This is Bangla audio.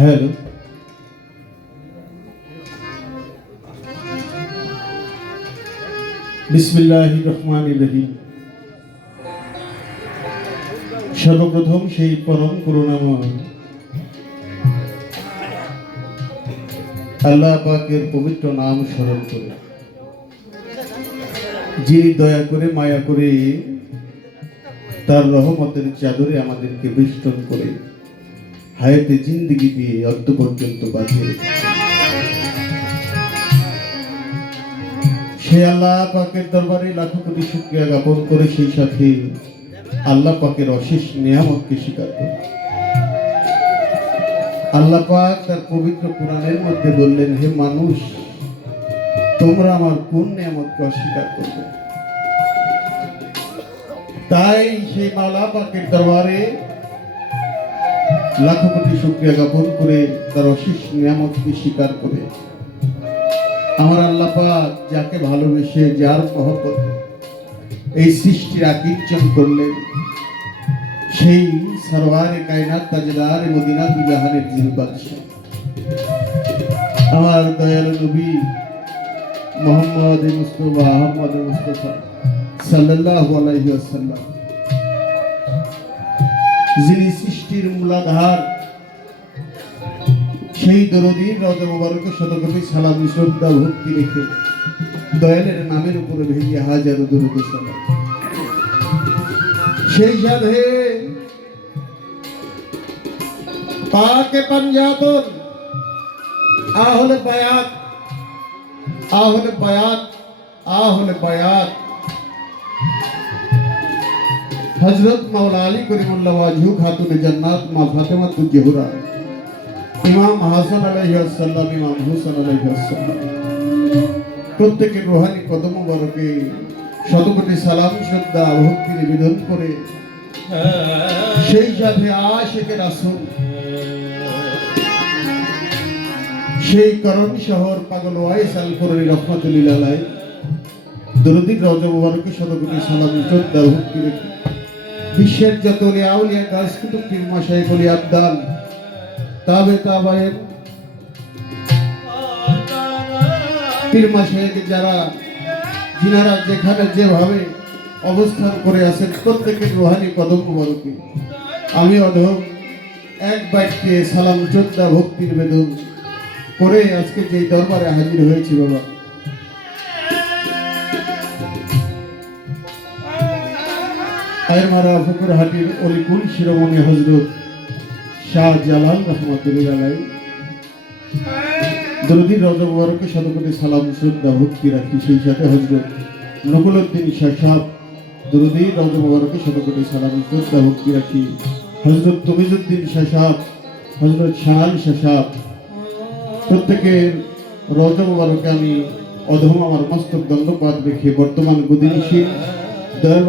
হ্যালো, বিসমিল্লাহির রহমানির রহিম। সর্বপ্রথম সেই পরম করুণাময় আল্লাহ পাকের পবিত্র নাম স্মরণ করে, যিনি দয়া করে মায়া করে তার রহমতের চাদরে আমাদেরকে বেষ্টন করে হায়াতে জিন্দেগি দিয়ে অদ্য পর্যন্ত বাঁচিয়ে রেখেছেন। সে আল্লাহ পাকের দরবারে লাখো কোটি শুকরিয়া জ্ঞাপন করে সেই সাথে আল্লাহ পাকের অশেষ নিয়ামতকে স্বীকার করে। আল্লাহ পাক তার পবিত্র কোরআনের মধ্যে বললেন, হে মানুষ, তোমরা আমার কোন নিয়ামতকে অস্বীকার করবে? তাই সেই আল্লাহ পাকের দরবারে লাখো কোটি শুকরিয়া জ্ঞাপন করে তার অশেষ নিয়ামতকে স্বীকার করে আমার আল্লাহ পাক যাকে ভালোবেসে যার মহব্বতে এই সৃষ্টির আকীর্ষণ করলেন, সেই সরওয়ারে কায়নাত তাজদার মদিনা দুজাহানের যিনি বাদশা, আমার দয়ালু নবী মুহাম্মদ মুস্তাফা আহমদ মুস্তাফা সাল্লাল্লাহু আলাইহি ওয়াসাল্লাম, যিনি সৃষ্টির মূলাধার, সেই দরদীর রওজা মুবারকে শতকোটি সালাম শ্রদ্ধা ভক্তি রেখে দয়ালের নামের উপরে ভেঙে হাজারো দরুদ সালাম। সেই সাথে পাকে পাঞ্জাতন আহলে বায়াত আহলে বায়াত আহলে বায়াত হযরত মাওলা আলী করিমুল্লাহ ওয়াজহু খাতুনে জান্নাত মা ফাতেমা তুজ-জোহরা, ইমাম হাসান আলাইহিস সালাম, ইমাম হুসাইন আলাইহিস সালাম, প্রত্যেকের রূহানি কদম মুবারকে শতকোটি সালাম শ্রদ্ধা ভক্তি নিবেদন করে সেই সাথে আশিকে রাসূল, সেই করণ শহর পাগল ওয়াইস আল কুরআনী রাহমাতুল্লাহি আলাইহি দরুদের রওজা মুবারকে শতকোটি সালাম শ্রদ্ধা ভক্তি রেখে বিশ্বের যত আউলিয়া গাছ কুতুব পীর মাশায়েখ ওলি আবদাল তাবে তাবায়ের পীর মাশায়েখ যারা যিনারা যেখানে যেভাবে অবস্থান করে আছেন, প্রত্যেকের রূহানি কদম মুবারকে আমি অধম এক বাক্যে সালাম শ্রদ্ধা ভক্তি নিবেদন করে আজকে যে দরবারে হাজির হয়েছি। বাবা, আয়মারা ফকিরহাটির অলিকুল শিরোমণি হযরত শাহ জালাল রহমাতুল্লাহি আলাইহি দরুদের রওজা মুবারকে শতকোটি সালাম শ্রদ্ধা ভক্তি রাখি। সেই সাথে হযরত নকুলউদ্দিন শাহ সাহেব দরুদের রওজা মুবারকে শতকোটি সালাম শ্রদ্ধা ভক্তি রাখি। হযরত তমিজউদ্দিন শাহ সাহেব, হযরত শাহাল শাহ সাহেব, প্রত্যেকের রওজা মুবারকে আমি অধম আমার মস্তক দণ্ডপাত রেখে বর্তমান গদিনিশীল দয়াল